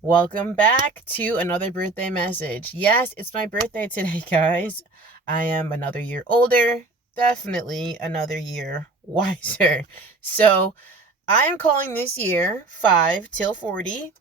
Welcome back to another birthday message. Yes, it's my birthday today, guys. I am another year older, definitely another year wiser. So, I am calling this year 5 till 40.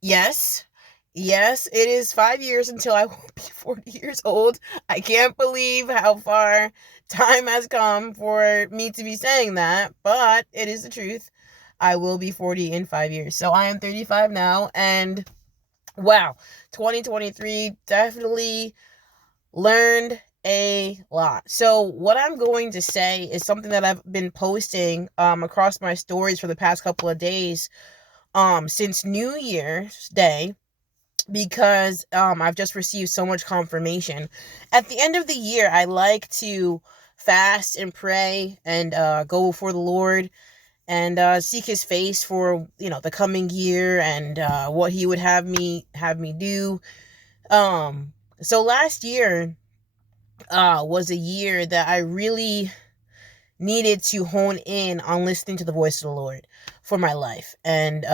Yes, yes, it is 5 years until I will be 40 years old. I can't believe how far time has come for me to be saying that, but it is the truth. I will be 40 in 5 years. So, I am 35 now, and wow, 2023 definitely learned a lot. So what I'm going to say is something that I've been posting across my stories for the past couple of days since New Year's Day, because I've just received so much confirmation. At the end of the year, I like to fast and pray and go before the Lord and seek his face for the coming year and what he would have me do. So last year was a year that I really needed to hone in on listening to the voice of the Lord for my life and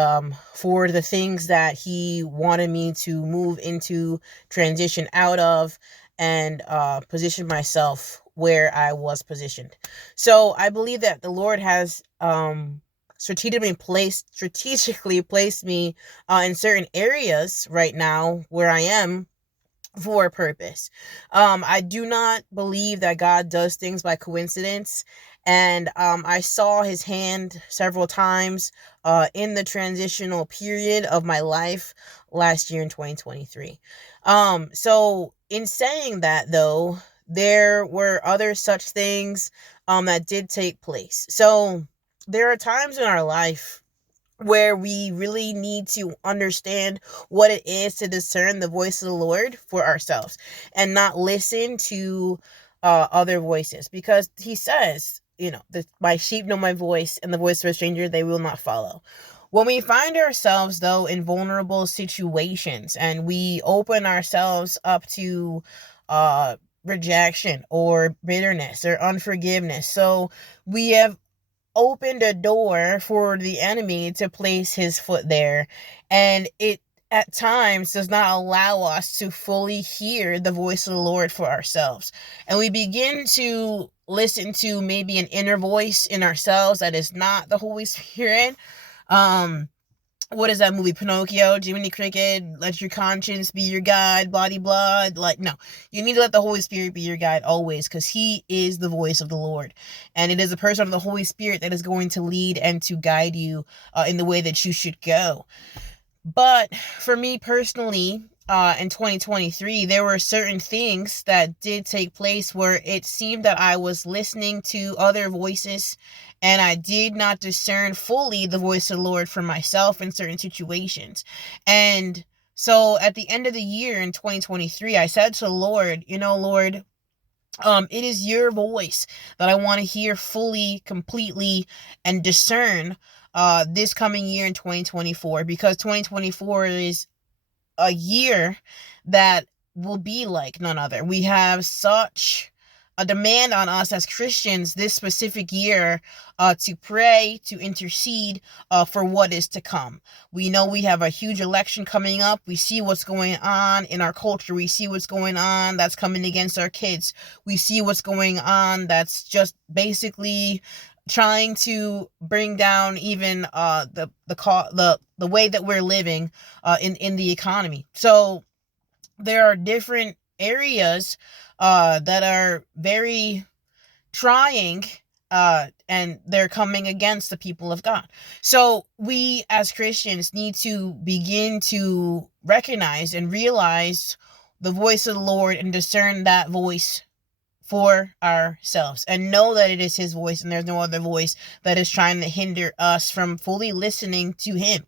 for the things that he wanted me to move into, transition out of, and position myself where I was positioned. So I believe that the Lord has strategically placed me in certain areas right now where I am for a purpose. I do not believe that God does things by coincidence. And I saw his hand several times in the transitional period of my life last year in 2023. So, in saying that, though, there were other such things that did take place. So, there are times in our life where we really need to understand what it is to discern the voice of the Lord for ourselves and not listen to other voices, because he says, my sheep know my voice, and the voice of a stranger they will not follow. When we find ourselves, though, in vulnerable situations and we open ourselves up to rejection or bitterness or unforgiveness, so we have opened a door for the enemy to place his foot there, and it at times does not allow us to fully hear the voice of the Lord for ourselves, and we begin to listen to maybe an inner voice in ourselves that is not the Holy Spirit. um what is that movie, Pinocchio, Jiminy Cricket, let your conscience be your guide, blah blah. Like, no, you need to let the Holy Spirit be your guide always, because he is the voice of the Lord, and it is the person of the Holy Spirit that is going to lead and to guide you in the way that you should go. But for me personally, in 2023, there were certain things that did take place where it seemed that I was listening to other voices and I did not discern fully the voice of the Lord for myself in certain situations. And so at the end of the year in 2023, I said to the Lord, Lord, it is your voice that I want to hear fully, completely, and discern this coming year in 2024, because 2024 is a year that will be like none other. We have such a demand on us as Christians this specific year to pray, to intercede for what is to come. We know we have a huge election coming up. We see what's going on in our culture. We see what's going on that's coming against our kids. We see what's going on that's just basically trying to bring down even the way that we're living in the economy. So there are different areas that are very trying, and they're coming against the people of God. So we as Christians need to begin to recognize and realize the voice of the Lord and discern that voice for ourselves and know that it is his voice and there's no other voice that is trying to hinder us from fully listening to him.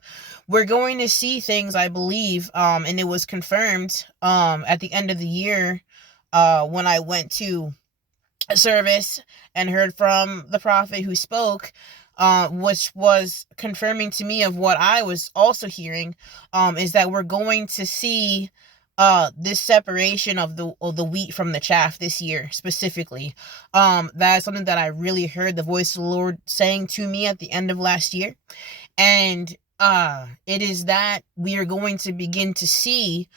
We're going to see things, I believe, and it was confirmed at the end of the year when I went to a service and heard from the prophet who spoke, which was confirming to me of what I was also hearing, is that we're going to see this separation of the wheat from the chaff this year specifically. That is something that I really heard the voice of the Lord saying to me at the end of last year. And it is that we are going to begin to see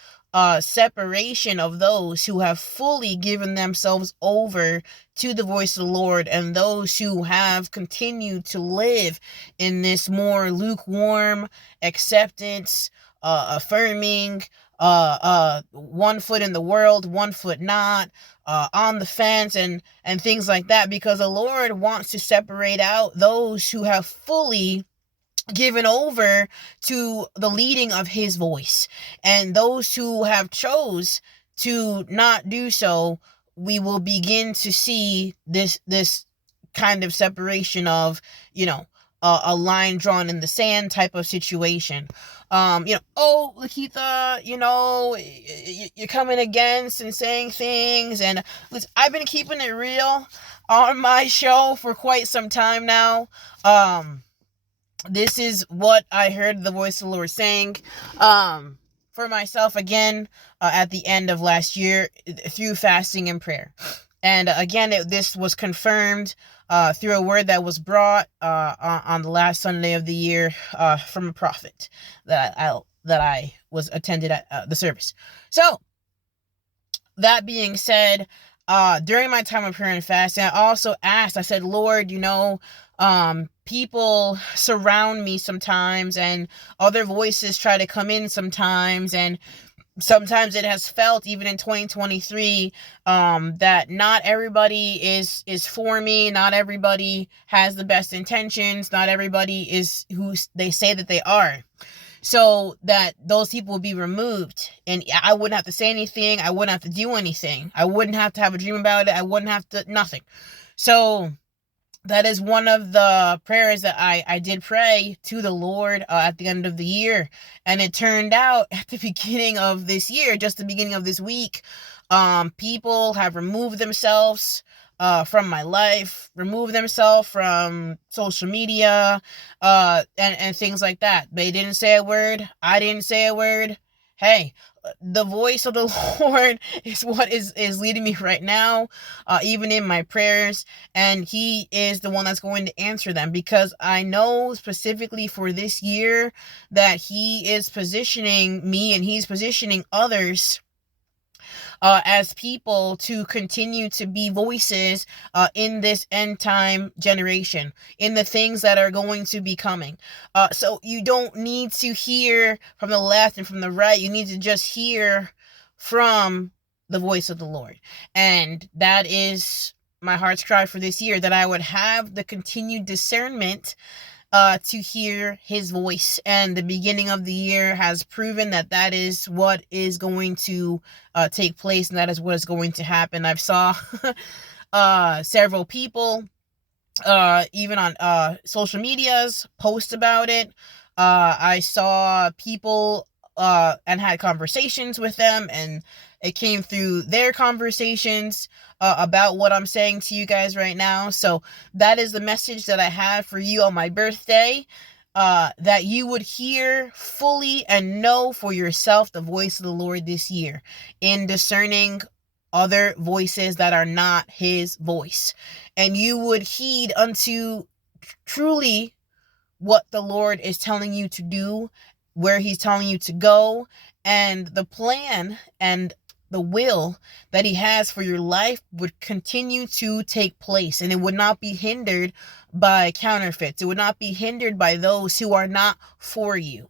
separation of those who have fully given themselves over to the voice of the Lord, and those who have continued to live in this more lukewarm acceptance, affirming, one foot in the world, one foot not, on the fence, and things like that, because the Lord wants to separate out those who have fully given over to the leading of his voice, and those who have chose to not do so, we will begin to see this kind of separation of, a line drawn in the sand type of situation. Oh, Lakeitha, you're coming against and saying things, and listen, I've been keeping it real on my show for quite some time now. This is what I heard the voice of the Lord saying for myself again at the end of last year through fasting and prayer. And again, this was confirmed through a word that was brought on the last Sunday of the year from a prophet that I was attended at the service. So, that being said, during my time of prayer and fasting, I also asked, I said, Lord, people surround me sometimes, and other voices try to come in sometimes, and sometimes it has felt, even in 2023, that not everybody is for me, not everybody has the best intentions, not everybody is who they say that they are. So that those people will be removed, and I wouldn't have to say anything, I wouldn't have to do anything, I wouldn't have to have a dream about it, I wouldn't have to, nothing. So that is one of the prayers that I did pray to the Lord at the end of the year. And it turned out at the beginning of this year, just the beginning of this week, people have removed themselves from my life, removed themselves from social media, and things like that. They didn't say a word. I didn't say a word. Hey, the voice of the Lord is what is leading me right now, even in my prayers, and he is the one that's going to answer them, because I know specifically for this year that he is positioning me and he's positioning others as people to continue to be voices in this end time generation, in the things that are going to be coming. So you don't need to hear from the left and from the right. You need to just hear from the voice of the Lord. And that is my heart's cry for this year, that I would have the continued discernment to hear his voice. And the beginning of the year has proven that that is what is going to take place, and that is what is going to happen. I've saw several people even on social medias post about it. I saw people and had conversations with them, and it came through their conversations about what I'm saying to you guys right now. So that is the message that I have for you on my birthday, that you would hear fully and know for yourself the voice of the Lord this year, in discerning other voices that are not his voice, and you would heed unto truly what the Lord is telling you to do, where he's telling you to go, and the plan and the will that he has for your life would continue to take place, and it would not be hindered by counterfeits. It would not be hindered by those who are not for you.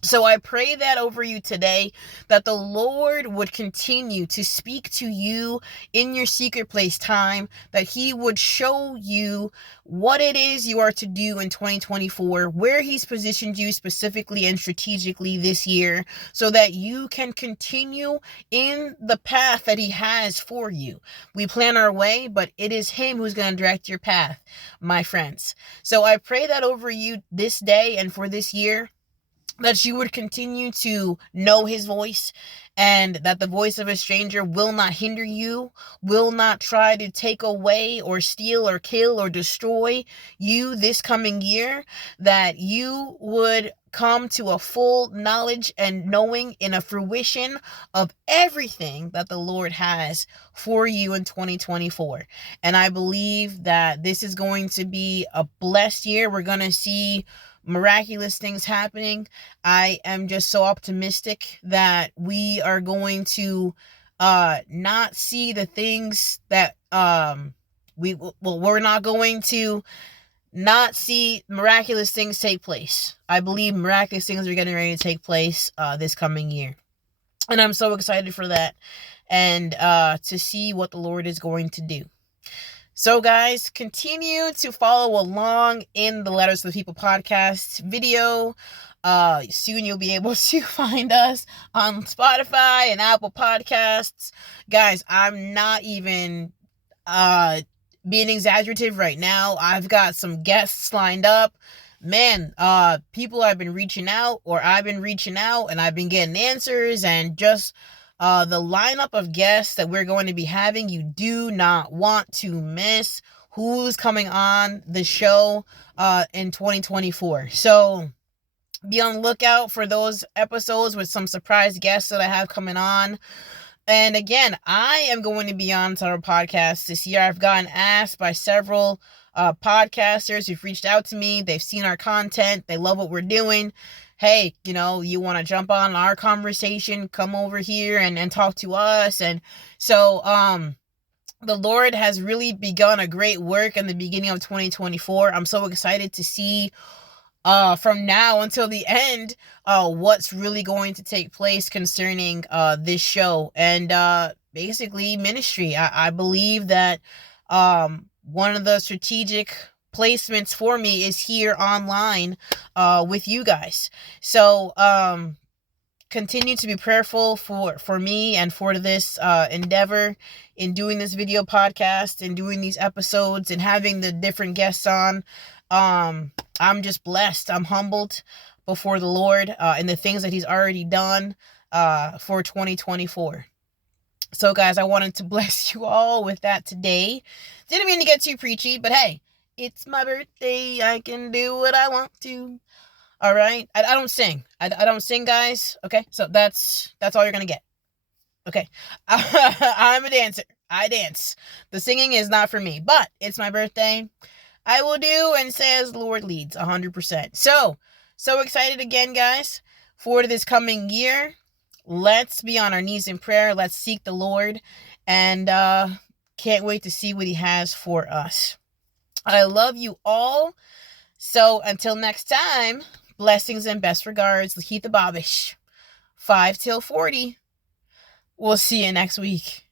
So I pray that over you today, that the Lord would continue to speak to you in your secret place time, that he would show you what it is you are to do in 2024, where he's positioned you specifically and strategically this year, so that you can continue in the path that he has for you. We plan our way, but it is him who's going to direct your path, my friends. So I pray that over you this day and for this year, that you would continue to know his voice, and that the voice of a stranger will not hinder you, will not try to take away or steal or kill or destroy you this coming year, that you would come to a full knowledge and knowing in a fruition of everything that the Lord has for you in 2024. And I believe that this is going to be a blessed year. We're going to see miraculous things happening. I am just so optimistic that we are going to not see the things that we're not going to not see miraculous things take place. I believe miraculous things are getting ready to take place this coming year. And I'm so excited for that and to see what the Lord is going to do. So, guys, continue to follow along in the Letters to the People podcast video. Soon you'll be able to find us on Spotify and Apple Podcasts. Guys, I'm not even being exaggerative right now. I've got some guests lined up. Man, people have been reaching out, or I've been reaching out, and I've been getting answers, and just the lineup of guests that we're going to be having, you do not want to miss who's coming on the show in 2024. So be on the lookout for those episodes with some surprise guests that I have coming on. And again, I am going to be on our podcast this year. I've gotten asked by several podcasters who've reached out to me. They've seen our content. They love what we're doing. Hey, you want to jump on our conversation, come over here and talk to us. And so the Lord has really begun a great work in the beginning of 2024. I'm so excited to see from now until the end what's really going to take place concerning this show and basically ministry. I believe that one of the strategic placements for me is here online with you guys. So continue to be prayerful for me and for this endeavor in doing this video podcast and doing these episodes and having the different guests on. I'm just blessed. I'm humbled before the Lord and the things that he's already done for 2024. So, guys, I wanted to bless you all with that today. Didn't mean to get too preachy, but hey, it's my birthday. I can do what I want to. All right? I don't sing. I don't sing, guys. Okay? So that's all you're going to get. Okay? I'm a dancer. I dance. The singing is not for me, but it's my birthday. I will do and say as the Lord leads, 100%. So excited again, guys, for this coming year. Let's be on our knees in prayer. Let's seek the Lord, and can't wait to see what he has for us. I love you all. So until next time, blessings and best regards. Lakeitha Babish, 5 till 40. We'll see you next week.